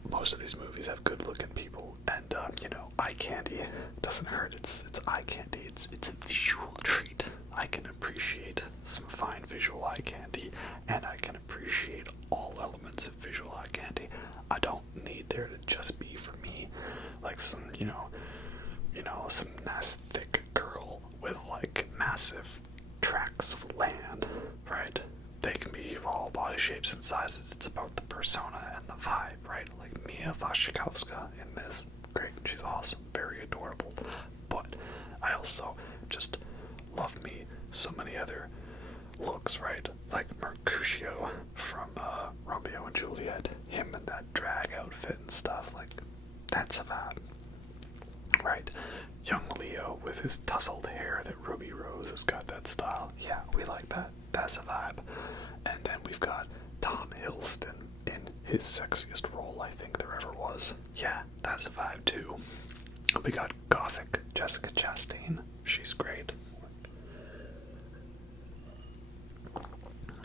most of these movies have good looking people, and you know, eye candy doesn't hurt. It's eye candy. It's a visual treat. I can appreciate some fine visual eye candy, and I can appreciate all elements of visual eye candy. I don't need there to just be for me like some, you know, some nice thick girl with like massive tracts of land, right? They can be of all body shapes and sizes. It's about the persona and the vibe, right? Like Mia Wasikowska in this, great, she's awesome, very adorable. But I also just love me so many other looks, right? Like Mercutio from Romeo and Juliet, him in that drag outfit and stuff, like, that's a vibe, right? Young Leo with his tousled hair that Ruby Rose has got that style. Yeah, we like that. That's a vibe. And then we've got Tom Hiddleston in his sexiest role I think there ever was. Yeah, that's a vibe too. We got Gothic Jessica Chastain. She's great.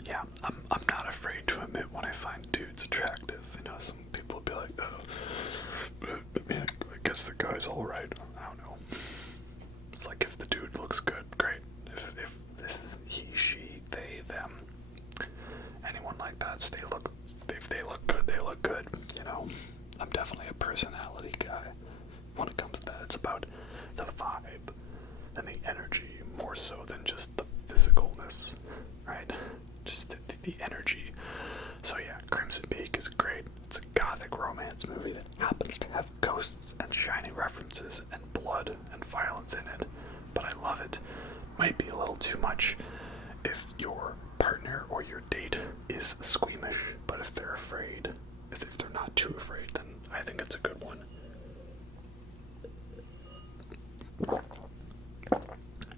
Yeah, I'm not afraid to admit when I find dudes attractive. You know, some people will be like, oh, I mean, I guess the guy's alright. I don't know. might be a little too much if your partner or your date is squeamish, but if they're afraid, if they're not too afraid, then I think it's a good one.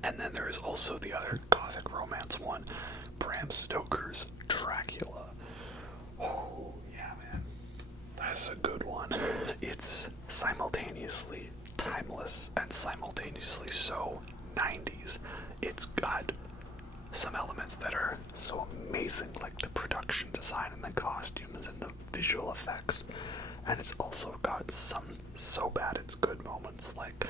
And then there is also the other Gothic romance one, Bram Stoker's Dracula. Oh, yeah, man. That's a good one. It's simultaneously timeless and simultaneously so 90s. It's got some elements that are so amazing, like the production design and the costumes and the visual effects. And it's also got some so bad it's good moments, like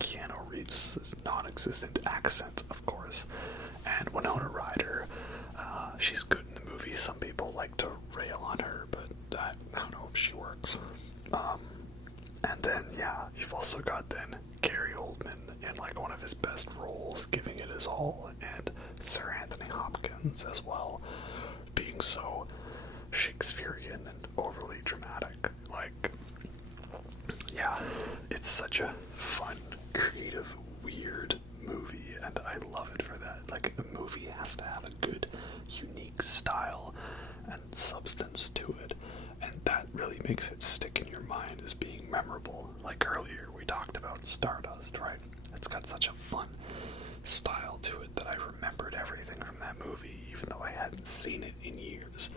Keanu Reeves' non-existent accent, of course, and Winona Ryder. She's good in the movie. Some people like to rail on her, but I don't know if she works. And then, yeah, you've also got then Gary Oldman in like one of his best roles, giving it his all, and Sir Anthony Hopkins as well, being so Shakespearean and overly dramatic. Like, yeah, it's such a fun, creative, weird movie, and I love it for that. Like, a movie has to have a good, unique style and substance to it, and that really makes it stick in your mind as being memorable. Like earlier, we talked about Stardust, right? It's got such a fun style to it that I remembered everything from that movie, even though I hadn't seen it in years.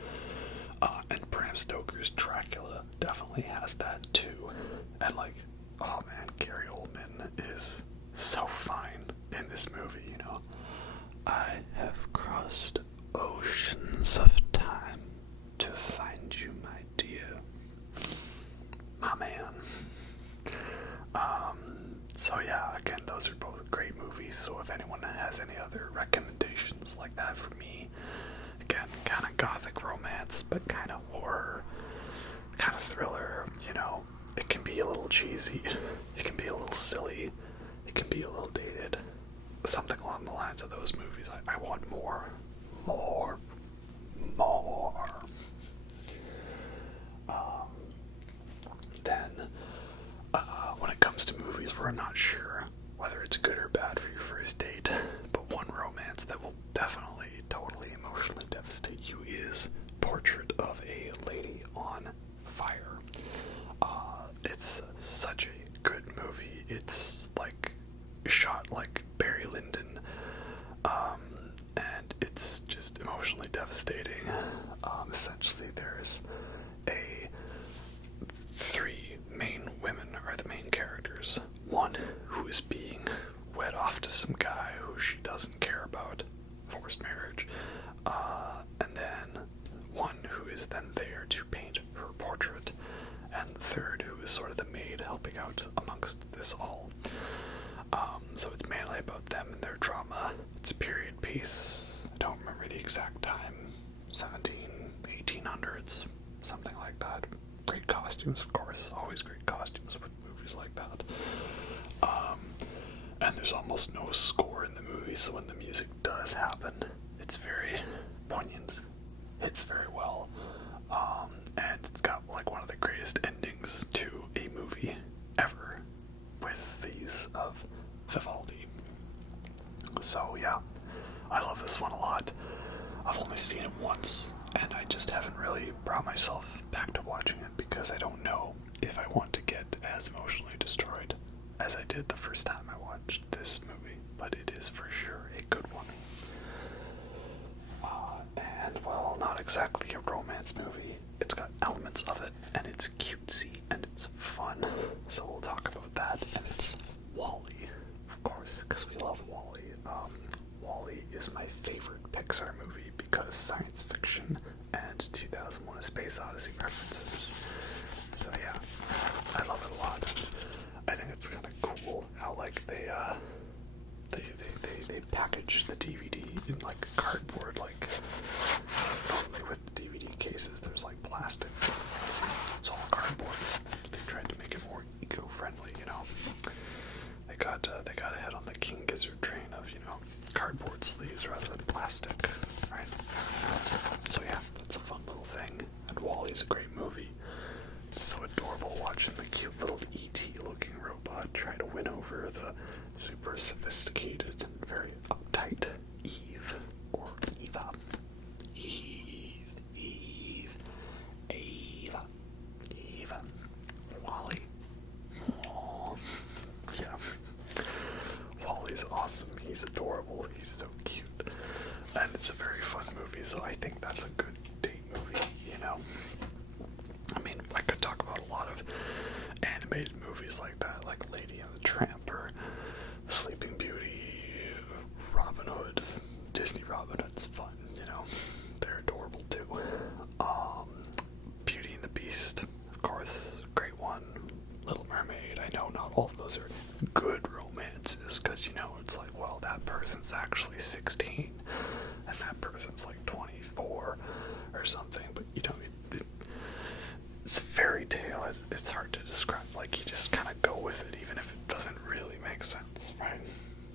And Bram Stoker's Dracula definitely has that too. And like, oh man, Gary Oldman is so fine in this movie, you know. I have crossed oceans of time to find you, my dear. My man. So yeah, again, those are both great movies, so if anyone has any other recommendations like that for me, again, kind of gothic romance, but kind of horror, kind of thriller, you know, it can be a little cheesy, it can be a little silly, it can be a little dated, something along the lines of those movies. I want more. When it comes to movies where I'm not sure whether it's good or bad for your first date, but one romance that will definitely, totally emotionally devastate you is Portrait of a Lady on Fire. It's such a good movie. It's like shot like Barry Lyndon, and it's just emotionally devastating. Essentially, there's three main women are the main characters. One who is being wed off to some guy who she doesn't care about, forced marriage, and then one who is then there to paint her portrait, and the third who is sort of the maid helping out amongst this all. So it's mainly about them and their drama. It's a period piece. I don't remember the exact time, 1800s, something like that. Great costumes, of course. Always great costumes with movies like that. And there's almost no score in the movie, so when the music does happen, it's very poignant. Hits very well. And it's got like one of the greatest endings to a movie ever, with the use of Vivaldi. So yeah, I love this one a lot. I've only seen it once, and I just haven't really brought myself back to watching it because I don't know if I want to get as emotionally destroyed as I did the first time I watched this movie, but it is for sure a good one. And well, not exactly a romance movie. It's got elements of it, and it's cutesy, and it's fun, so we'll talk about that. And it's WALL-E, of course, because we love WALL-E. WALL-E is my favorite Pixar movie because science fiction and 2001: A Space Odyssey references. So yeah, I love it a lot. I think it's kind of cool how like they package the DVD in like cardboard, like normally with the DVD cases there's like plastic. It's all cardboard. They tried to make it more eco-friendly, you know. They got ahead on the King Gizzard train of, you know, cardboard sleeves rather than plastic, right? So yeah, that's a fun little thing. And WALL-E's a great movie. It's so adorable watching the cute little E.T. looking robot try to win over the super sophisticated and very uptight He's adorable. He's so cute. And it's a very fun movie, so I think that's a good date movie, you know? I mean, I could talk about a lot of animated movies like that, like Lady and the Tramp, or Sleeping Beauty, Robin Hood. Disney Robin Hood's fun, you know? They're adorable, too. Beauty and the Beast, of course, great one. Little Mermaid, I know not all of those are good romances, because, you know, it's like, well, that person's actually 16, and that person's like 24, or something, but, you know, it's a fairy tale. It's hard to describe. Like, you just kind of go with it, even if it doesn't really make sense, right?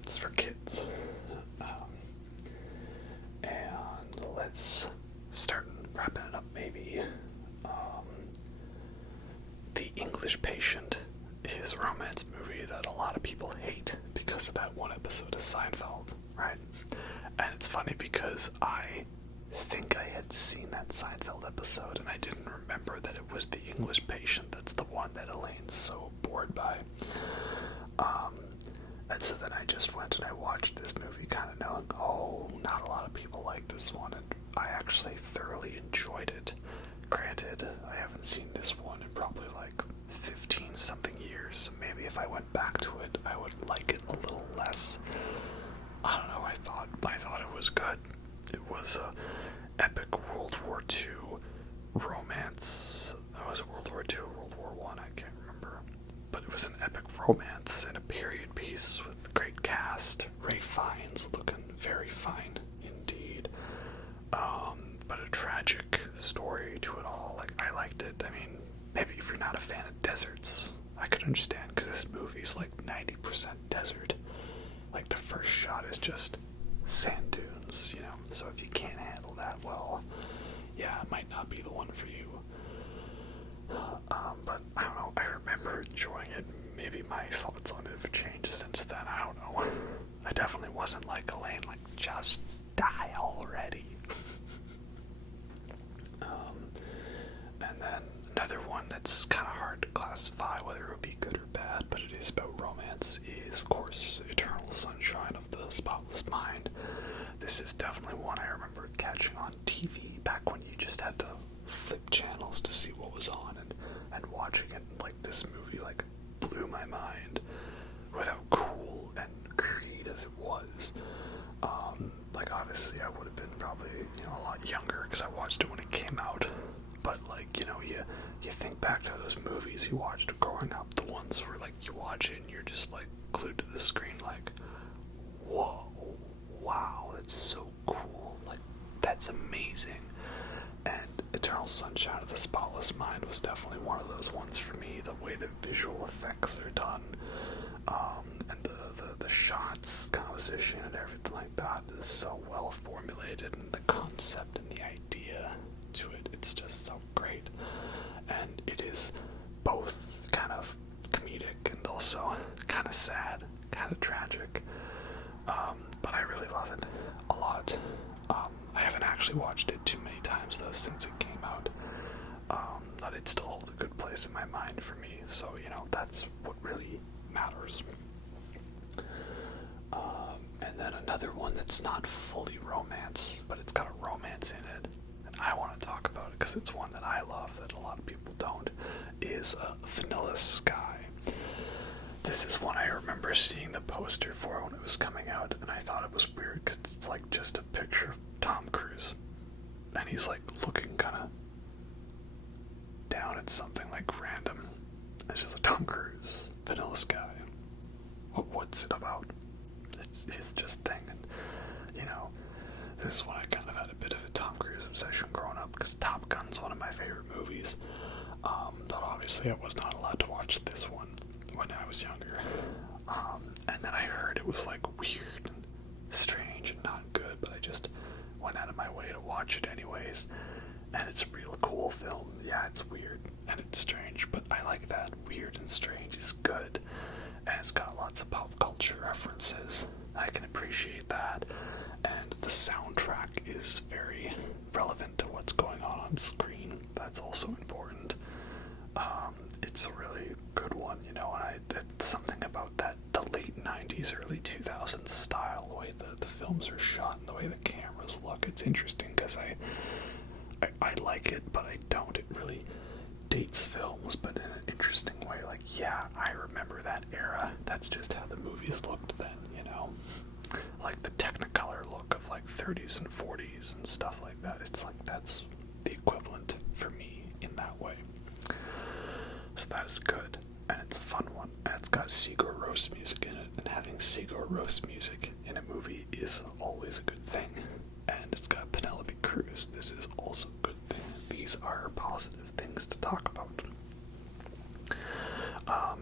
It's for kids. And let's start wrapping it up, maybe. The English Patient is a romance movie that a lot of people hate because of that one episode of Seinfeld, right? And it's funny because I think I had seen that Seinfeld episode and I didn't remember that it was The English Patient. That's the one that Elaine's so bored by. And so then I just went and I watched this movie kind of knowing, oh, not a lot of people like this one, and I actually thoroughly enjoyed it. Granted, I haven't seen this one in probably like 15 something years, so maybe if I went back to it, I would like it a little less. I don't know, I thought it was good. It was a epic World War II romance. Was it World War II or World War I? I can't remember. But it was an epic romance and a period piece with a great cast. Ray Fiennes looking very fine indeed. But a tragic story to it all. Like, I liked it. I mean, maybe if you're not a fan of deserts, I could understand, because this movie's like 90% desert. Like, the first shot is just sand dunes, you know? So if you can't handle that, well, yeah, it might not be the one for you. But I don't know, I remember enjoying it. Maybe my thoughts on it have changed since then, I don't know. I definitely wasn't like Elaine, like, just die already. And then another one that's kind of hard to classify whether it would be good or bad, but it is about romance, is, of course, Eternal Sunshine of the Spotless Mind. This is definitely one I remember catching on TV back when you just had to flip channels to see what was on, and watching it. Like, this movie, like, blew my mind with how cool and creative it was. Like, obviously I would have been probably, you know, a lot younger because I watched it when it came out, but, like, you know, you think back to those movies you watched growing up, the ones where, like, you watch it and you're just, like, glued to the screen, like, whoa, wow, that's so cool, like, that's amazing. And Eternal Sunshine of the Spotless Mind was definitely one of those ones for me. The way the visual effects are done, and the shots, composition, and everything like that is so well formulated, and the concept and the idea to it, it's just so great. And it is both kind of comedic and also kind of sad, kind of tragic. But I really love it a lot. I haven't actually watched it too many times though since it came out, but it still holds a good place in my mind for me, so, you know, that's what really matters. And then another one that's not fully romance, but it's got a romance in it, and I want to talk about it because it's one that I love that a lot of people don't, is Vanilla Sky. This is one I remember seeing the poster for when it was coming out, and I thought it was weird because it's like just a picture of Tom Cruise, and he's like looking kind of down at something like random. It's just a Tom Cruise, Vanilla Sky. What's it about? It's just thing, and, you know, this is when I kind of had a bit of a Tom Cruise obsession growing up, because Top Gun's one of my favorite movies. But obviously I was not allowed to watch this one when I was younger. And then I heard it was like weird and strange and not good, but I just went out of my way to watch it anyways. And it's a real cool film. Yeah, it's weird and it's strange, but I like that. Weird and strange is good. And it's got lots of pop culture references. I can appreciate that. And the soundtrack is very relevant to what's going on screen. That's also important. It's a really good one, you know, and it's something about that, the late 90s, early 2000s style films are shot and the way the cameras look. It's interesting because I like it, but I don't. It really dates films, but in an interesting way. Like, yeah, I remember that era. That's just how the movies looked then, you know? Like the Technicolor look of like 30s and 40s and stuff like that. It's like that's the equivalent for me in that way. So that is good, and it's a fun one, and it's got Sigur Rós music in it, and having Sigur Rós music in a movie is always a good thing. And it's got Penelope Cruz. This is also a good thing. These are positive things to talk about.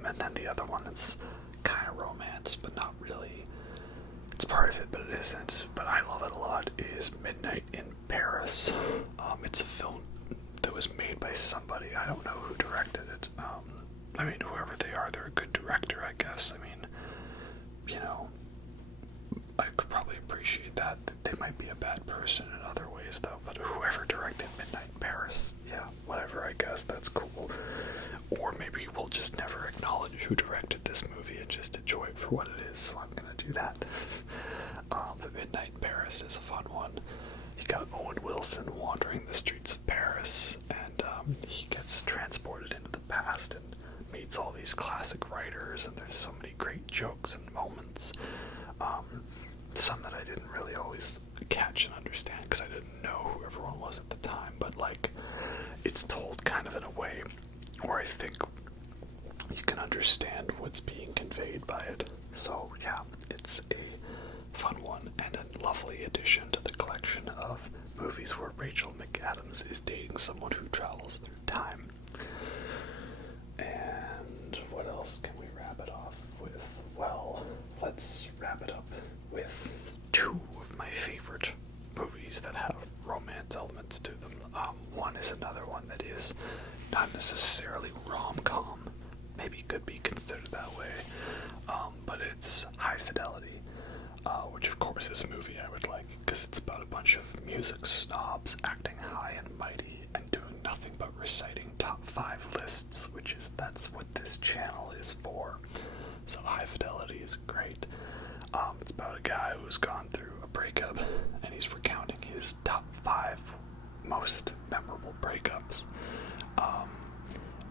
And then the other one that's kind of romance, but not really. It's part of it, but it isn't. But I love it a lot, is Midnight in Paris. It's a film that was made by somebody. I don't know who directed it. I mean, whoever they are, they're a good director, I guess. I mean, you know, I could probably appreciate that. They might be a bad person in other ways, though. But whoever directed Midnight in Paris, yeah, whatever, I guess, that's cool. Or maybe we'll just never acknowledge who directed this movie and just enjoy it for what it is, so I'm gonna do that. But Midnight in Paris is a fun one. You got Owen Wilson wandering the streets of Paris, and he gets transported into the past and meets all these classic writers, and there's so many great jokes and moments. Some that I didn't really always catch and understand because I didn't know who everyone was at the time, but like, it's told kind of in a way where I think you can understand what's being conveyed by it. So yeah, it's a fun one and a lovely addition to the collection of movies where Rachel McAdams is dating someone who travels through time. And what else can we wrap it off with? Well, let's wrap it up with two of my favorite movies that have romance elements to them. One is another one that is not necessarily rom-com, maybe could be considered that way, but it's High Fidelity, which of course is a movie I would like, because it's about a bunch of music snobs acting high and mighty and doing nothing but reciting top 5 lists, that's what this channel is for. So High Fidelity is great. It's about a guy who's gone through a breakup, and he's recounting his top 5 most memorable breakups.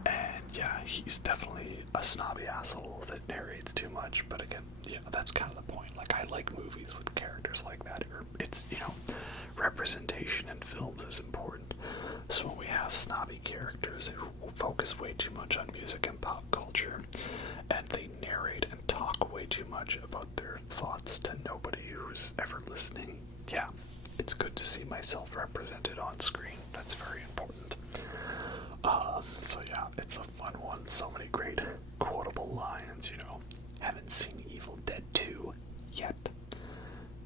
And yeah, he's definitely a snobby asshole that narrates too much, but again, you know, that's kind of the point. Like, I like movies with characters like that. It's, you know, representation in films is important. So when we have snobby characters who focus way too much on music and pop culture, and they narrate and talk way too much about their thoughts to nobody who's ever listening, yeah, it's good to see myself represented on screen. That's very important. So yeah, it's a fun one. So many great quotable lines, you know. Haven't seen Evil Dead 2 yet.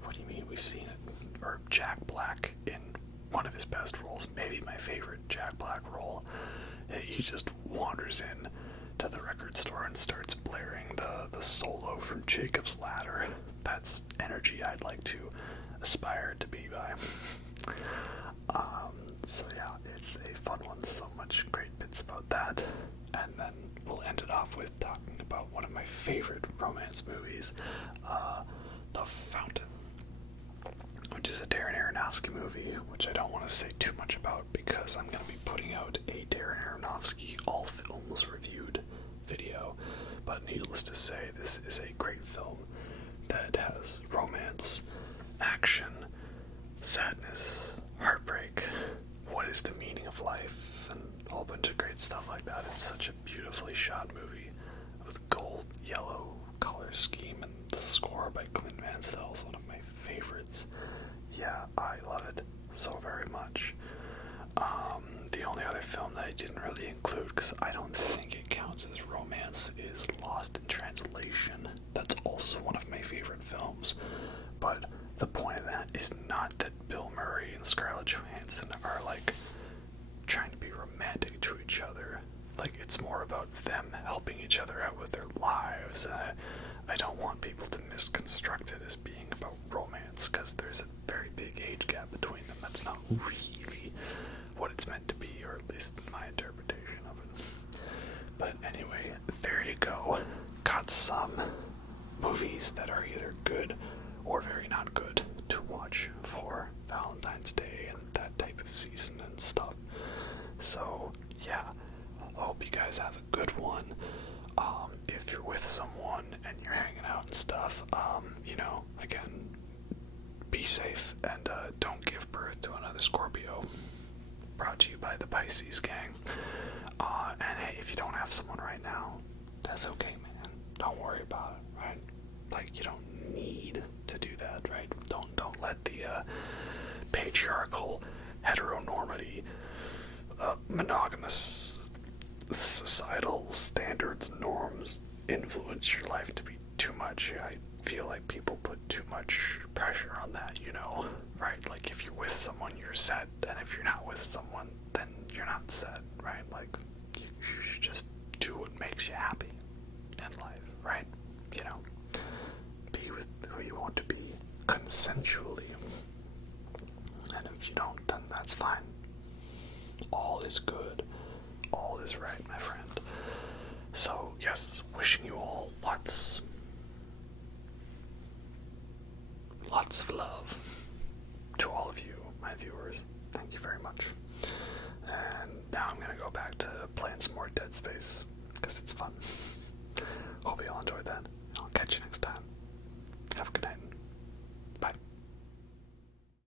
What do you mean we've seen it? Or Jack Black in one of his best roles, maybe my favorite Jack Black role. He just wanders in to the record store and starts blaring the solo from Jacob's Ladder. That's energy I'd like to aspire to be by. So yeah, it's a fun one. So much great bits about that. And then we'll end it off with talking about one of my favorite romance movies, The Fountain, which is a Darren Aronofsky movie, which I don't want to say too much about because I'm going to be putting out a Darren Aronofsky all films reviewed video. But needless to say, this is a great film that has romance, action, sadness, heartbreak, what is the meaning of life, and a whole bunch of great stuff like that. It's such a beautifully shot movie with gold, yellow color scheme, and the score by Clint Mansell is one of my favorites. Yeah, I love it so very much. The only other film that I didn't really include, because I don't think it counts as romance, is Lost in Translation. That's also one of my favorite films, but the point of that is not that Bill Murray and Scarlett Johansson are like trying to be romantic to each other. Like, it's more about them helping each other out with their lives. I don't want people to misconstruct it as being about romance, because there's a very big age gap between them. That's not really what it's meant to be, or at least my interpretation of it. But anyway, there you go. Got some movies that are either good or very not good stuff. Again, be safe and don't give birth to another Scorpio. Brought to you by the Pisces gang. And hey, if you don't have someone right now, that's okay, man. Don't worry about it, right? Like, you don't need to do that, right? Don't let the patriarchal heteronormity, monogamous societal standards, norms influence your life to be too much. I feel like people put too much pressure on that, right? Like, if you're with someone, you're set, and if you're not with someone, then you're not set, right? Like, you should just do what makes you happy in life, right? Be with who you want to be consensually, and if you don't, then that's fine. All is good. All is right, my friend. So, yes, wishing you all lots of love to all of you, my viewers. Thank you very much. And now I'm gonna go back to playing some more Dead Space, because it's fun. Hope you all enjoyed that.